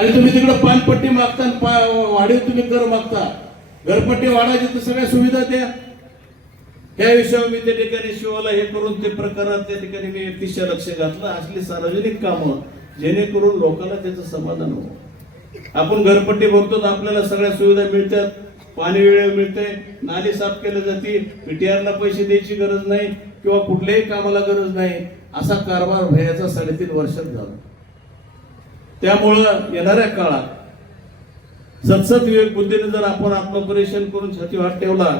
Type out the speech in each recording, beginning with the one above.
आणि तुम्ही तिकडे पानपट्टी मागता आणि पा- वाढीव तुम्ही कर मागता. घरपट्टी वाढायची तर सगळ्या सुविधा द्या. त्या विषयावर मी त्या ठिकाणी शिवाला हे करून ते प्रकारात त्या ठिकाणी मी अतिशय लक्ष घातलं. असली सार्वजनिक कामं जेणेकरून लोकांना त्याचं समाधान होवं आपण घरपट्टी भरतो तर आपल्याला सगळ्या सुविधा मिळतात. पाणी वेळेवर मिळते नाली साफ केली जाते पीटीआरला पैसे द्यायची गरज नाही किंवा कुठल्याही कामाला गरज नाही. असा कारभार भयाचा साडेतीन वर्षात झाला. त्यामुळं येणाऱ्या काळात सतसत विवेक बुद्धीने जर आपण आत्मपरीक्षण करून छाती वाट ठेवला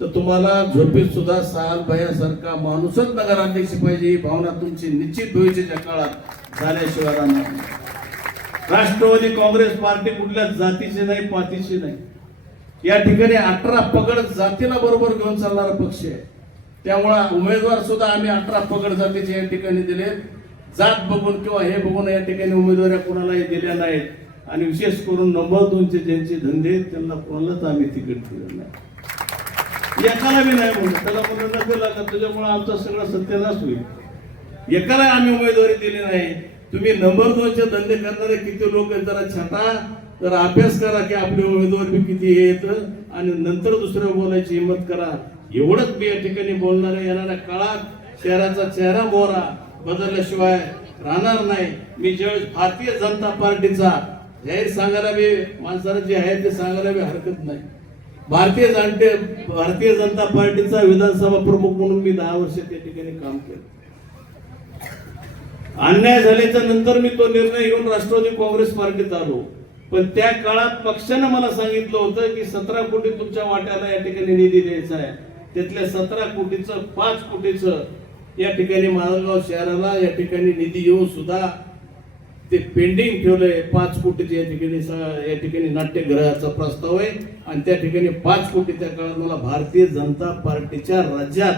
तर तुम्हाला झोपेत सुद्धा साल भयासारखा माणूसच नगराध्यक्ष पाहिजे ही भावना तुमची निश्चित भविष्याच्या काळात झाल्याशिवाय राहणार राष्ट्रवादी काँग्रेस पार्टी कुठल्या जातीची नाही पातीची नाही. या ठिकाणी अठरा पगड जातीला बरोबर घेऊन चालणारा पक्ष आहे. त्यामुळे उमेदवार सुद्धा आम्ही अठरा पगड जातीचे या ठिकाणी दिले जात बघून किंवा हे बघून या ठिकाणी उमेदवाऱ्या कोणालाही दिल्या नाहीत. आणि विशेष करून नंबर दोनचे ज्यांचे धंदे आहेत, त्यांना कोणालाच आम्ही तिकीट दिलं नाही. एकाला बी नाही म्हणलं त्याला म्हणलं नसेल लागत त्याच्यामुळे आमचा सगळं सत्यनाश होईल. एकाला आम्ही उमेदवारी दिली नाही. तुम्ही नंबर दोनचे धंदे करणारे किती लोक आहेत जरा छाटा. जरा अभ्यास करा की आपली उमेदवार बी किती येत येतं. आणि नंतर दुसऱ्या बोलायची हिंमत करा. एवढंच मी या ठिकाणी बोलणाऱ्या येणाऱ्या काळात शहराचा चेहरा बोरा बदलल्याशिवाय राहणार नाही. मी ज्यावेळेस भारतीय जनता पार्टीचा जाहीर सांगायला बी माणसाला जे आहे ते सांगायला बी हरकत नाही. भारतीय जनते भारतीय जनता पार्टीचा विधानसभा प्रमुख म्हणून मी दहा वर्ष त्या ठिकाणी काम केलं. अन्याय झाल्याच्यानंतर मी तो निर्णय घेऊन राष्ट्रवादी काँग्रेस पार्टीत आलो. पण त्या काळात पक्षानं मला सांगितलं होतं की सतरा कोटी तुमच्या वाट्याला या ठिकाणी निधी द्यायचा आहे. त्यातल्या सतरा कोटीचं पाच कोटीचं या ठिकाणी माजलगाव शहराला या ठिकाणी निधी येऊन सुद्धा ते पेंडिंग ठेवलंय. पाच कोटीचे या ठिकाणी स- या ठिकाणी नाट्यगृहाचा प्रस्ताव आहे. आणि त्या ठिकाणी पाच कोटी त्या काळात मला भारतीय जनता पार्टीच्या राज्यात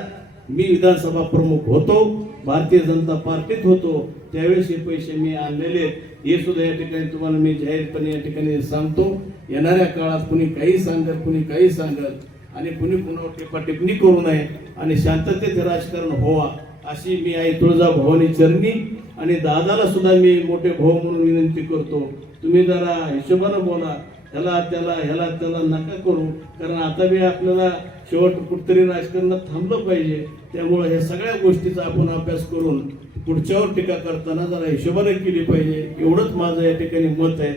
मी विधानसभा प्रमुख होतो भारतीय जनता पार्टीत होतो. त्यावेळेस हे पैसे मी आणलेले आहेत. हे सुद्धा या ठिकाणी तुम्हाला मी जाहीरपणे या ठिकाणी सांगतो. येणाऱ्या काळात कुणी काही सांगत कुणी काही सांगत आणि कुणी कुणावर टिप्पा टिप्पणी करू नये आणि शांततेचे राजकारण व्हावा अशी मी आई तुळजा भवानी चरणी आणि दादाला सुद्धा मी मोठे भाऊ म्हणून विनंती करतो. तुम्ही जरा हिशोबानं बोला ह्याला त्याला ह्याला त्याला नका करू कारण आता बी आपल्याला शेवट कुठतरी राजकारणात थांबलं पाहिजे. त्यामुळं ह्या सगळ्या गोष्टीचा आपण अभ्यास करून पुढच्यावर टीका करताना जरा हिशोबाने केली पाहिजे. एवढंच माझं या ठिकाणी मत आहे.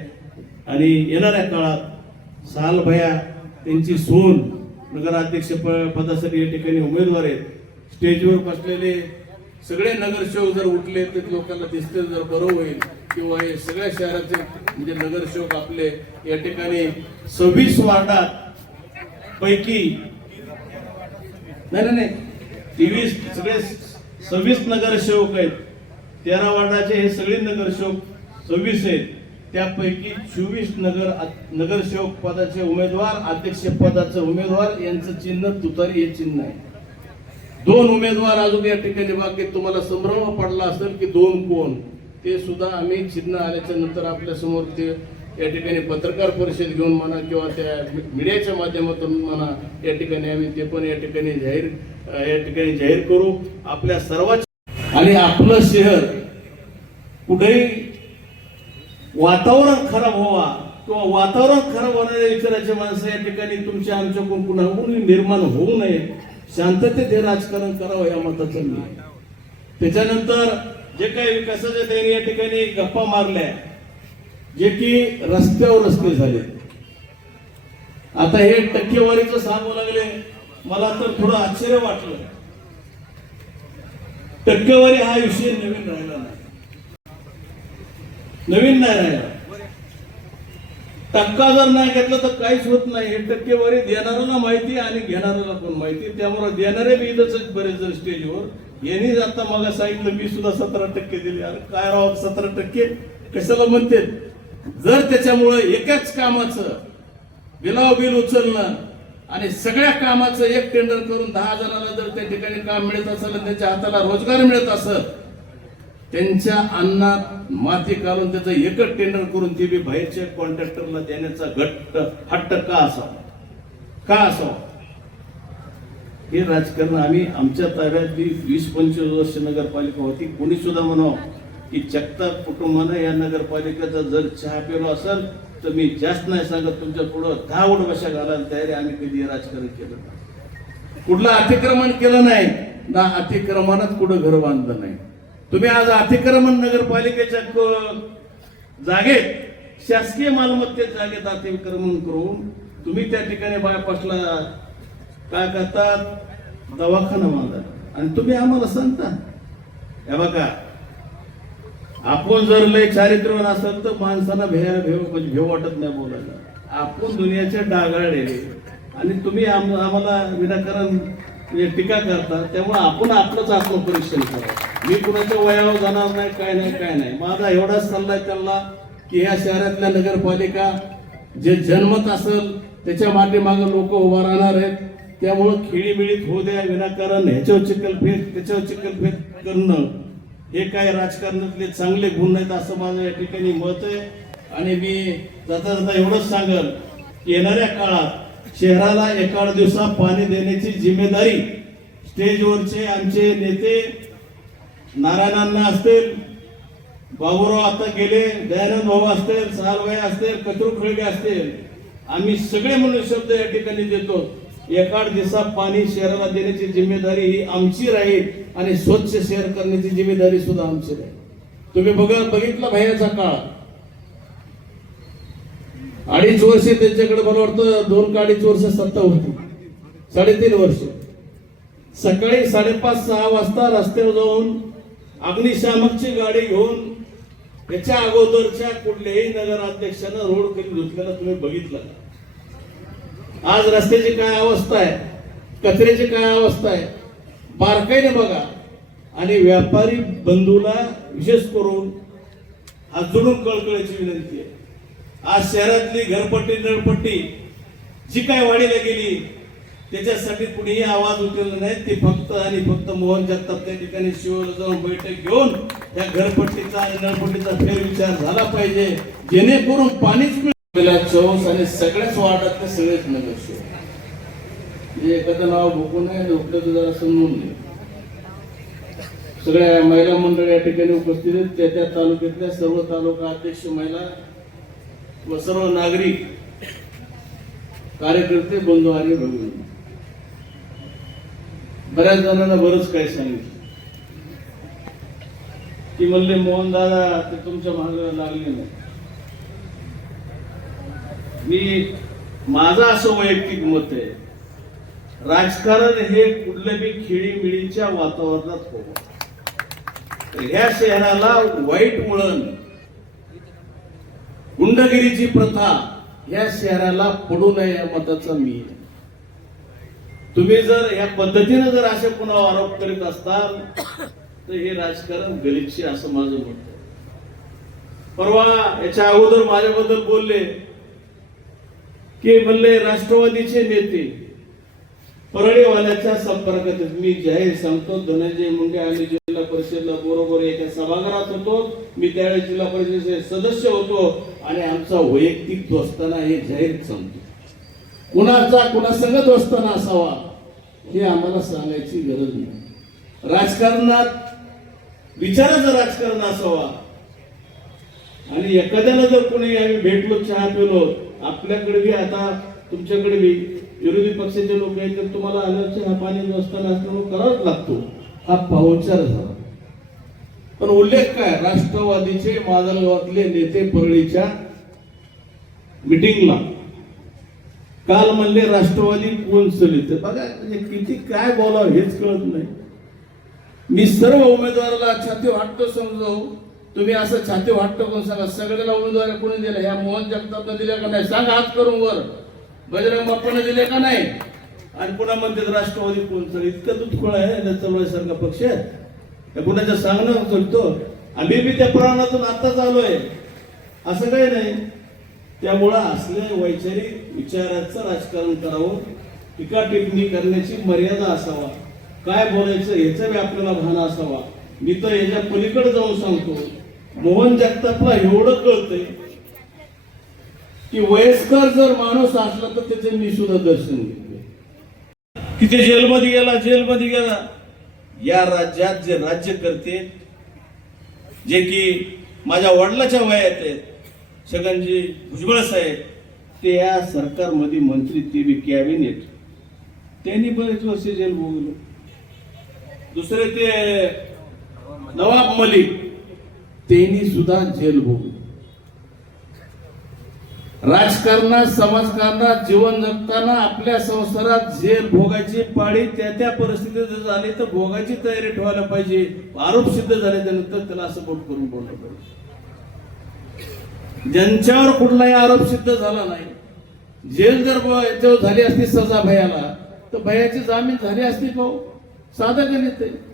आणि येणाऱ्या काळात साल भया त्यांची सून नगराध्यक्ष प- पदासाठी या ठिकाणी उमेदवार आहेत. स्टेजवर बसलेले सगळे नगरसेवक जर उठले तर लोकांना दिसते जर बरं होईल. किंवा हे सगळ्या शहराचे म्हणजे नगरसेवक आपले या ठिकाणी सव्वीस वार्डात पैकी नाही नाही नाही. तेवीस सगळे सव्वीस नगरसेवक आहेत. तेरा वार्डाचे हे सगळे नगरसेवक सव्वीस आहेत. त्यापैकी चोवीस नगर नगरसेवक पदाचे उमेदवार अध्यक्ष पदाचे उमेदवार यांचं चिन्ह तुतारी हे चिन्ह आहे. दोन उमेदवार अजून या ठिकाणी बाकी तुम्हाला संभ्रम पडला असेल की दोन कोण ते सुद्धा आम्ही चिन्ह आल्याच्यानंतर आपल्यासमोर ते या ठिकाणी पत्रकार परिषद घेऊन म्हणा किंवा त्या मीडियाच्या माध्यमातून म्हणा या ठिकाणी आम्ही ते पण या ठिकाणी जाहीर या ठिकाणी जाहीर करू. आपल्या सर्वांच्या आणि आपलं शहर कुठेही वातावरण खराब व्हावा किंवा वातावरण खराब होणाऱ्या विचाराचे माणसं या ठिकाणी तुमच्या आमच्याकडून पुन्हा निर्माण होऊ नये. शांततेत हे राजकारण करावं या मताचं मी. त्याच्यानंतर जे काही विकासाच्या त्यांनी या ठिकाणी गप्पा मारल्या जे की रस्त्यावर रस्ते झाले. आता हे टक्केवारीचं सांगू लागले मला तर थोडं आश्चर्य वाटलं. टक्केवारी हा विषय नवीन राहिला नाही. नवीन नाही राहिला. टक्का जर नाही घेतला तर काहीच होत नाही. हे टक्केवारी देणाऱ्याला माहिती आणि घेणाऱ्याला पण माहिती. त्यामुळे देणारे बी इथंच बरेच जण स्टेजवर. यांनी आता मग सांगितलं मी सुद्धा सतरा टक्के दिले. अरे काय राव सतरा टक्के? कशाला म्हणते? जर त्याच्यामुळं एकाच कामाचं बिलाव बिल उचलणं आणि सगळ्या कामाचं एक टेंडर करून दहा जणांना जर त्या ठिकाणी काम मिळत असेल आणि त्याच्या हाताला रोजगार मिळत असेल त्यांच्या अन्नात माती घालून त्याचं एकच टेंडर करून ते बी बाहेरच्या कॉन्ट्रॅक्टरला देण्याचा घट्ट हट्ट का असावा? का असावा? हे राजकारण आम्ही आमच्या ताब्यात वीस पंचवीस वर्ष नगरपालिका होती. कोणी सुद्धा म्हणावं की जगताप कुटुंबानं या नगरपालिकेचा जर चहा पिलो असेल तर मी जास्त नाही सांगत. तुमच्या पुढं दहा उड बशा घालायला तयारी आम्ही कधी राजकारण केलं नाही. कुठलं अतिक्रमण केलं नाही. ना अतिक्रमणात कुठं घर बांधलं नाही. तुम्ही आज अतिक्रमण नगरपालिकेच्या जागेत शासकीय मालमत्तेत जागेत अतिक्रमण करून तुम्ही त्या ठिकाणी बायपासला काय करतात? दवाखाना मागतात आणि तुम्ही आम्हाला सांगता. हे बघा आपण जर लय चारित्र्यवान असेल तर माणसाला भेव भेव म्हणजे भेव वाटत नाही बोलायला. आपण दुनियाचे डागाळले आणि तुम्ही आम्हाला विनाकारण म्हणजे टीका करता त्यामुळे आपण आपलंच आत्मपरीक्षण करा मी कुणाच्या वयावर जाणार नाही काय नाही काय नाही. माझा एवढाच सल्ला आहे त्यांना की ह्या शहरातल्या नगरपालिका जे जन्मत असेल त्याच्यामागे लोक उभा राहणार आहेत. त्यामुळं खेळीमिळीत होऊ द्या विनाकारण ह्याच्यावर चिकलफेक त्याच्यावर चिकलफेक करणं हे काय राजकारणातले चांगले गुण नाहीत असं माझं या ठिकाणी मत आहे. आणि मी जाता जाता एवढंच सांगल की येणाऱ्या काळात शहराला एका दिवसा पाणी देण्याची जिम्मेदारी स्टेजवरचे आमचे नेते नारायणांना असतील बाबूराव आता गेले दयानंद भाऊ असतील सालभाई असतील कचरू खळगे असतील आम्ही सगळे म्हणून शब्द या ठिकाणी देतो एका दिवसा पाणी शहराला देण्याची जिम्मेदारी ही आमची राहील आणि स्वच्छ शहर करण्याची जिम्मेदारी सुद्धा आमची राहील. तुम्ही बघा बघितलं भैयाचा काळ. अडीच वर्ष त्यांच्याकडे मला वाटतं दोन का अडीच वर्ष सत्ता होती. साडेतीन वर्ष. सकाळी साडेपाच सहा वाजता रस्त्यावर जाऊन अग्निशामकची गाडी घेऊन याच्या अगोदरच्या कुठल्याही नगराध्यक्षानं रोड कधी धुतलेला तुम्ही बघितलं का? आज रस्त्याची काय अवस्था आहे? कचऱ्याची काय अवस्था आहे? बारकाईने बघा. आणि व्यापारी बंधूला विशेष करून हात जोडून विनंती आहे. आज शहरातली घरपट्टी नळपट्टी जी काय वाढीला गेली त्याच्यासाठी कुणीही आवाज उठवला नाही. ते फक्त आणि फक्त मोहन जगताप त्या ठिकाणी शिवला जाऊन बैठक घेऊन त्या घरपट्टीचा आणि नळपट्टीचा फेरविचार झाला पाहिजे. जेणेकरून पाणीच चौस आणि सगळ्याच वार्डातले सगळेच नगरसेवक. म्हणजे एखादं नाव भोकू नये झोपलं जरा समजून घे. सगळ्या महिला मंडळ या ठिकाणी उपस्थित आहेत. त्या त्या तालुक्यातल्या सर्व तालुका अध्यक्ष महिला व सर्व नागरिक कार्यकर्ते बंधू आणि भगिनी. बऱ्याच जणांना बरंच काही सांगितलं. की म्हणले मोहन दादा ते तुमच्या मागे लागले नाही. मी माझं असं वैयक्तिक मत आहे राजकारण हे कुठल्या बी खेळीमिळीच्या वातावरणात होतं ह्या शहराला वाईट वळण गुंडगिरीची प्रथा या शहराला पडू नये या मताचा मी आहे. तुम्ही जर या पद्धतीने जर असे पुन्हा आरोप करीत असताल तर हे राजकारण गलिच्छ असं माझं म्हणत परवा याच्या अगोदर माझ्याबद्दल बोलले की म्हणले राष्ट्रवादीचे नेते परळीवाल्याच्या संपर्कात मी जाहीर सांगतो धनंजय मुंडे आणि जिल्हा परिषदला बरोबर एका सभागृहात होतो. मी त्यावेळेस जिल्हा परिषदेचे सदस्य होतो आणि आमचा वैयक्तिक दोस्ताना हे जाहीर सांगतो. कुणाचा कुणासंग दोस्ताना असावा? हे आम्हाला सांगायची गरज नाही. राजकारणात विचाराचा राजकारण असावा. आणि एखाद्याला जर कोणी आम्ही भेटलो चहा पिलो आपल्याकडे बी आता तुमच्याकडे बी विरोधी पक्षाचे लोक आहेत तर तुम्हाला आलं हा पाणी नसताना असल्यामुळे करावाच लागतो. हा पाहुणचार झाला. पण उल्लेख काय? राष्ट्रवादीचे माजलगावातले नेते परळीच्या मिटिंगला काल म्हणले राष्ट्रवादी कोण चलित बघा म्हणजे किती काय बोलावं हेच कळत नाही. मी सर्व उमेदवाराला छाती वाटतो समजावू. तुम्ही असं छाती वाटतो कोण सांगा? सगळ्याला उमेदवार कोणी दिला? ह्या मोहन जगतापनं दिल्या का नाही? सांगा हात करून वर. बजरंग बाप्पानं दिले का नाही? आणि पुन्हा म्हणते राष्ट्रवादी कोण चल इतकं दूध आहे चळवळीसारखा पक्ष आहे. कुणाच्या सांगणं चलतो. आम्ही बी त्या प्राणातून आताच आलोय. असं काही नाही. त्यामुळं असल्या वैचारिक विचाराचं राजकारण करावं टीका टिप्पणी करण्याची मर्यादा असावा. काय बोलायचं याचा बी आपल्याला भान असावा. मी तर याच्या पलीकडे जाऊन सांगतो मोहन जगतापला एवढं कळतंय की वयस्कर जर माणूस असला तर त्याचे मी सुद्धा दर्शन घेतले की ते जेलमध्ये गेला जेलमध्ये गेला. या राज्यात जे राज्य करते जे की माझ्या वडिलाच्या वयात आहेत छगनजी भुजबळ साहेब ते या सरकारमध्ये मंत्री ते बी कॅबिनेट. त्यांनी बरेच वर्ष जेल भोगलं. दुसरे ते नवाब मलिक त्यांनी सुद्धा जेल भोगलं. राजकारणात समाजकारणात जीवन जगताना आपल्या संसारात जेल भोगायची पाळी त्या त्या परिस्थितीत जर झाली तर भोगायची तयारी ठेवायला पाहिजे. आरोप सिद्ध झाल्याच्यानंतर त्याला असं बोट करून बोललं पाहिजे. ज्यांच्यावर कुठलाही आरोप सिद्ध झाला नाही जेल जर याच्यावर झाली असती सजा भयाला तर भयाची जामीन झाली असती भाऊ. साधं गणित आहे.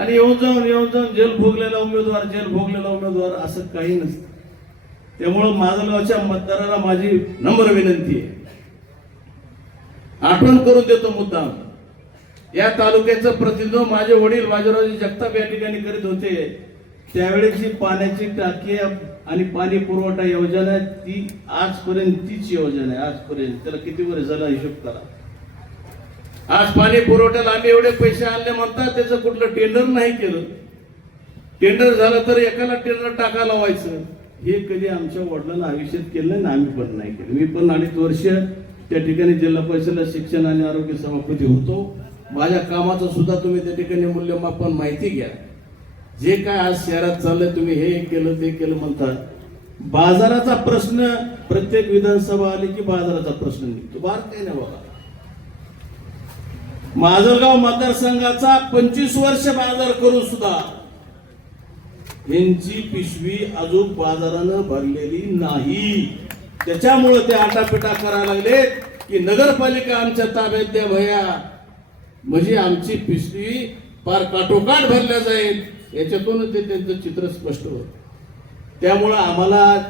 आणि येऊन जाऊन येऊन जाऊन जेल भोगलेला उमेदवार जेल भोगलेला उमेदवार असं काही नसतं. त्यामुळं माझगावच्या मतदाराला माझी नम्र विनंती आहे. आठवण करून देतो मुद्दाम. या तालुक्याचं प्रतिनिधित्व माझे वडील बाजीरावजी जगताप या ठिकाणी करीत होते. त्यावेळेची पाण्याची टाकी आणि पाणी पुरवठा योजना आहे, ती आजपर्यंत तीच योजना आहे आजपर्यंत. त्याला किती वर्ष झाला हिशोब करा. आज पाणी पुरवठ्याला आम्ही एवढे पैसे आणले म्हणतात त्याचं कुठलं टेंडर नाही केलं. टेंडर झालं तर एकाला टेंडर टाकायला व्हायचं हे कधी आमच्या वडिलांना आयुष्यात केलं नाही आम्ही पण नाही केलं. मी पण अडीच वर्ष त्या ठिकाणी जिल्हा परिषदला शिक्षण आणि आरोग्य सभापती होतो. माझ्या कामाचं सुद्धा तुम्ही त्या ठिकाणी मूल्यमापन माहिती घ्या. जे काय आज शहरात चाललंय तुम्ही हे केलं ते केलं म्हणता बाजाराचा प्रश्न प्रत्येक विधानसभा आली की बाजाराचा प्रश्न निघतो. बार काही नाही बाबा. माजलगाव मतदारसंघाचा पंचवीस वर्ष बाजार करून सुद्धा यांची पिशवी अजून बाजारानं भरलेली नाही. त्याच्यामुळे ते आटापिटा करायला लागलेत की नगरपालिका आमच्या ताब्यात द्या भया. म्हणजे आमची पिशवी फार काठोकाठ भरल्या जाईल. याच्यातूनच ते त्यांचं चित्र स्पष्ट होतं. त्यामुळं आम्हाला